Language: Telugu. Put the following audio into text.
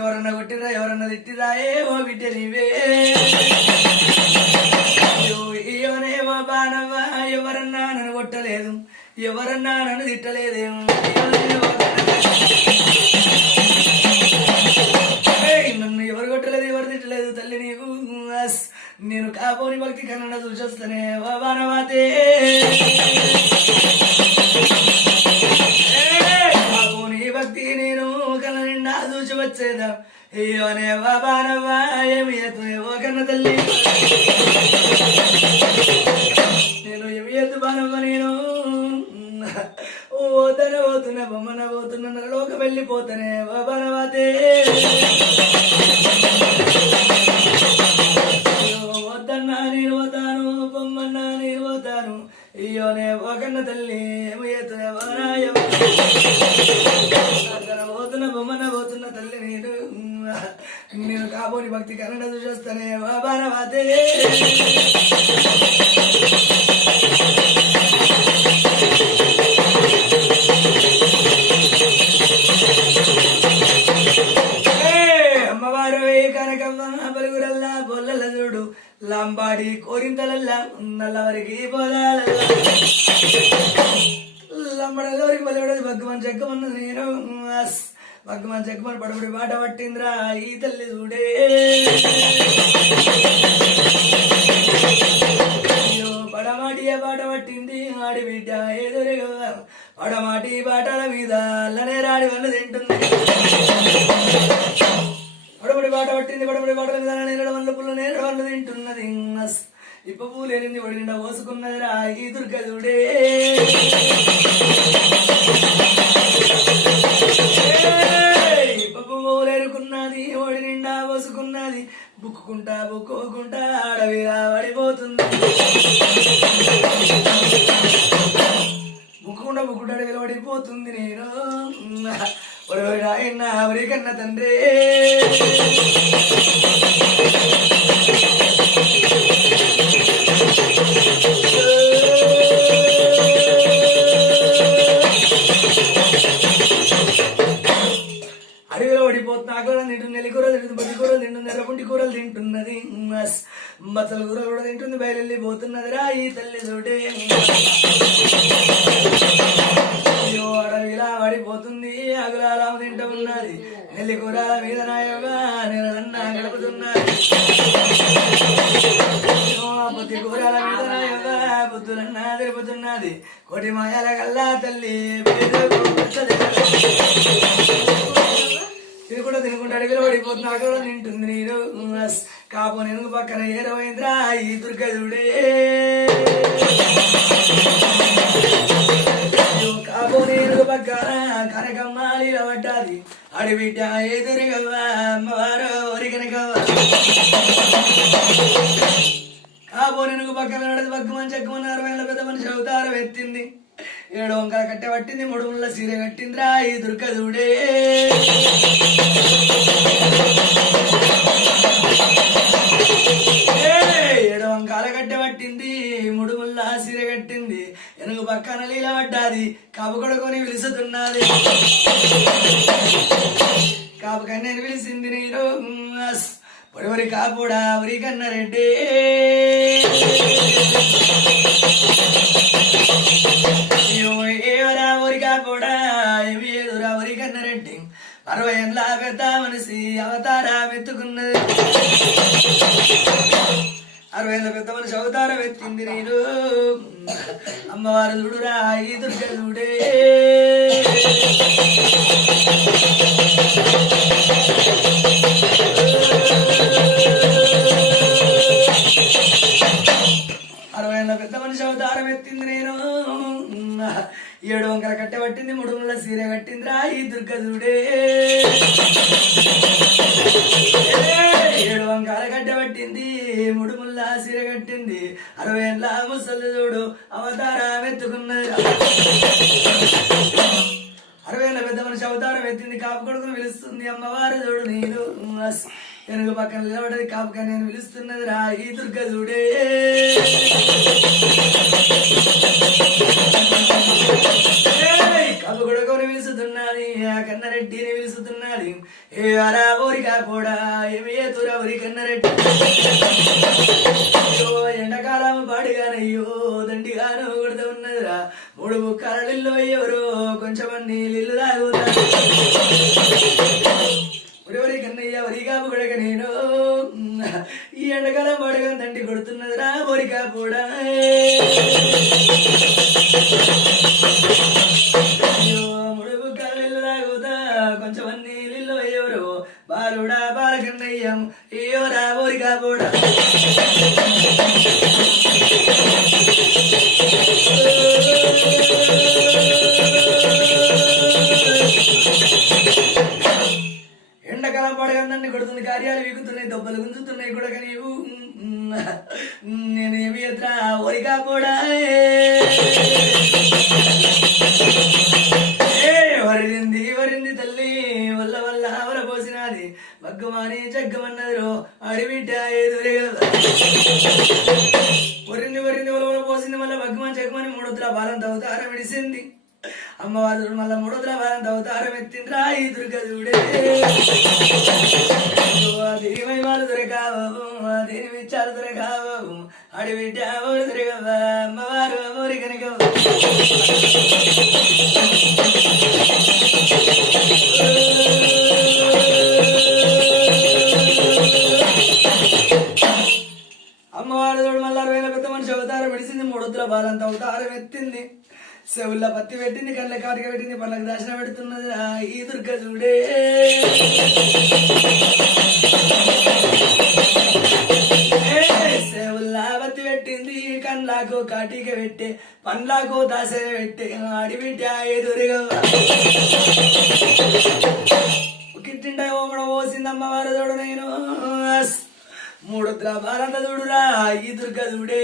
ఎవరన్నా కొట్టిరా ఎవరన్నా తిట్టిరా ఓ బిడ్డ నీవే ఇయోనే బానవ్వా ఎవరన్నా నన్ను కొట్టలేదు ఎవరన్నా నన్ను తిట్టలేదేమో నన్ను ఎవరు కొట్టలేదు ఎవరు తిట్టలేదు తల్లి నీకు నేను కాపోని భక్తి కన్నడ చూసొస్తానే బానవాతే కాపోని భక్తి నేను కన్న నిండా చూసి వచ్చేదా అయ్యోనే బానవ్వా ఏమి ఎత్తునేవో కన్న తల్లి నేను ఏమి ఎత్తు బానవ్వ నేను పోతనే పోతున్నా బొమ్మన పోతున్నా నరలోకి వెళ్ళిపోతానే బానవాతే వద్దన్నా నేను పోతాను బొమ్మన్నా నేను పోతాను అయ్యోనే ఒకన్న తల్లి ఏమయ్యేతున్నా పోతున్న బొమ్మన పోతున్న తల్లి నేను కాబోని భక్తి కన్నడ చూసేస్తానే బానవాతే పలుగురల్లా బొల్లల చూడు లంబాడి కోరింతలల్లా నల్లవరికి పోదాల లంబడల్లవరికి పలుగుడది బగ్గమని చెక్కమన్నది నేను బగ్గమని చెక్కమని పడబడి బాట పట్టిందిరా ఈ తల్లి చూడే అయ్యో పడమాటియ బాట పట్టింది ఆడి బిడ్డ ఎదురు పడమాటి బాటల మీద అల్లనే రాడి వల్ల తింటుంది పడబడి బాట పట్టింది పడబడి బాటల మీద నేరడ వల్ల పుల్ల నేరడ వల్ల తింటున్నది ఇప్ప పూలేనింది వడి నిండా పోసుకున్నది రా ఈ దుర్గదుడే ఇప్ప పూలేరుకున్నది వడి నిండా పోసుకున్నది బుక్కుకుంటా బుక్కోకుంటా అడవిలా పడిపోతుంది బుక్కుకుంటా బుక్కుంటా అడవిలా పడిపోతుంది నేను ఆయన ఎవరికన్నా తండ్రి అడవిలో పడిపోతున్న ఆకులను తింటుంది నెల్లి కూరలు తింటుంది బొద్ది కూరలు తింటుంది ఎర్రపుంటి కూరలు తింటున్నది మచ్చల కూరలు కూడా తింటుంది బయలుపోతున్నది రా ఈ తల్లి చూడే అయ్యో అడవిలా పడిపోతుంది అగులాలా తింటూ ఉన్నది నెల్లి కూరల మీద నాయగా నేనన్నా గడుపుతున్నది బుద్ధి కూరల మీద నాయగా బుద్ధులన్నా తిరుపుతున్నది కోటి మాయాల కల్లా తల్లి తినుకుంటా తినుకుంటా అడవిలో పడిపోతున్న అగలో తింటుంది నేను కాపు నేను పక్కన ఏరవైంద్రా ఈ దుర్గదుడే కాపు నేను పక్కన కనకమ్మాలి పడ్డాది అడిబిడ్డ ఎదురుగవ్వా అమ్మవారు ఒరిగనకవ్వా కాపు నేను పక్కన నడది పక్కమని చెక్కమని 60 ఏళ్ళ పెద్ద మనిషి అవతారం ఎత్తింది 7 వంకల కట్టె పట్టింది 3 ముళ్ళ సీర కట్టిందిరా ఈ దుర్గదుడే 7 వంకాల కట్టె పట్టింది 3 ముళ్ళ సీర కట్టింది ఎనుగు పక్కన లీల పడ్డాది కాపు కొడుకొని పిలుస్తున్నది కాపు కన్యని పిలిచింది నేను పొడివరి కాపుడా ఉరి కన్నారెడ్డి ఏవరా ఊరి కాపుడా ఏమి ఏదురా ఉరి కన్నారెడ్డి 60 ఏళ్ళ పెద్ద మనిషి అవతారం ఎత్తుకున్నది 60 ఏళ్ళ పెద్ద మనిషి అవతారం ఎత్తింది నేను అమ్మవారు చూడురా ఈ దుర్గదుడే పెద్ద మనిషి అవతారం ఎత్తింది నేను 7 వంకల కట్టె పట్టింది 3 ముళ్ళ సీర కట్టిందిరా ఈ దుర్గదుడే 7 వంకాల కట్టె పట్టింది 3 ముళ్ళ సీర కట్టింది 60 ఏళ్ళ ముసలి చూడు అవతారం ఎత్తుకున్నది 60 ఏళ్ళ పెద్ద మనిషి అవతారం ఎత్తింది కాపు కొడుకును పిలుస్తుంది అమ్మవారు చూడు నేను వెనుక పక్కన నిలబడది కాపుగా నేను పిలుస్తున్నది రా ఈ దుర్గదుడే కాపు కొడుకుని పిలుస్తున్నది ఆ కన్నారెడ్డిని పిలుస్తున్నది ఏ అరా ఊరికా కూడా ఏమి ఏతురా ఊరికన్నరెడ్డి ఎండాకాలం పాడిగానయ్యో దండిగాను కొడుతూ ఉన్నదిరా 3 బుక్కల నీళ్ళు ఎవరు కొంచెమన్ని నీళ్ళు తాగుతా ఎవరి కన్నయ్య వరికాపు కొడక నేను ఈ ఎండకాలం పాడుగా దండి కొడుతున్నదిరా ఊరికా కూడా ముడుపు కళ్ళు తాగుతా కొంచెమన్ని నీళ్ళు ఎవరు బాలుడా బాలకన్నయ్యం అయ్యోరా ఊరికా కూడా ఎండకాలం పడగందండి కొడుతుంది కార్యాలు వీగుతున్నాయి దెబ్బలు గుంజుతున్నాయి కూడా కానీ నేను ఏమి ఎత్రా ఒరిగా కూడా వరింది వరింది తల్లి వల్ల వల్ల ఆవర పోసినది బగ్గమాని జగ్గమన్నదిరో అడిబిడ్డ ఎదురే వరింది వరింది వల్ల పోసింది మళ్ళీ బగ్గమాని జగ్గమని 3 ఉత్తర బాలం తవ్వుతారం విడిసింది అమ్మవారు మళ్ళా 3 ఉత్తర బాలం తవ్వుతారం ఎత్తిందిరా ఈ దుర్గదుడే దీని మహిమాలు దొరకావు దీని విచ్చాలు దొరకావు అడిబిడ్డ ఊరు దొరకవా అమ్మవారు ఊరి కనుక అమ్మవారు తోడు మళ్ళీ 60 వేల పెద్ద మనిషి అవతారం విడిసింది 3 ఉత్తర బాలంత అవతారం ఎత్తింది చెవుల్ల పత్తి పెట్టింది కళ్ళ కాటిక పెట్టింది పళ్ళకి దర్శనం పెడుతున్నది ఈ దుర్గ చూడే చెవుల్లా పత్తి పెట్టింది కళ్ళకు కాటిక పెట్టి పండ్లకు దాస పెట్టి అడిబిడ్డ ఎదురుగా కిట్టింట ఓమడ పోసింది అమ్మవారు తోడు నేను 3 ఉత్తర బాలంత చూడురా ఈ దుర్గ చూడే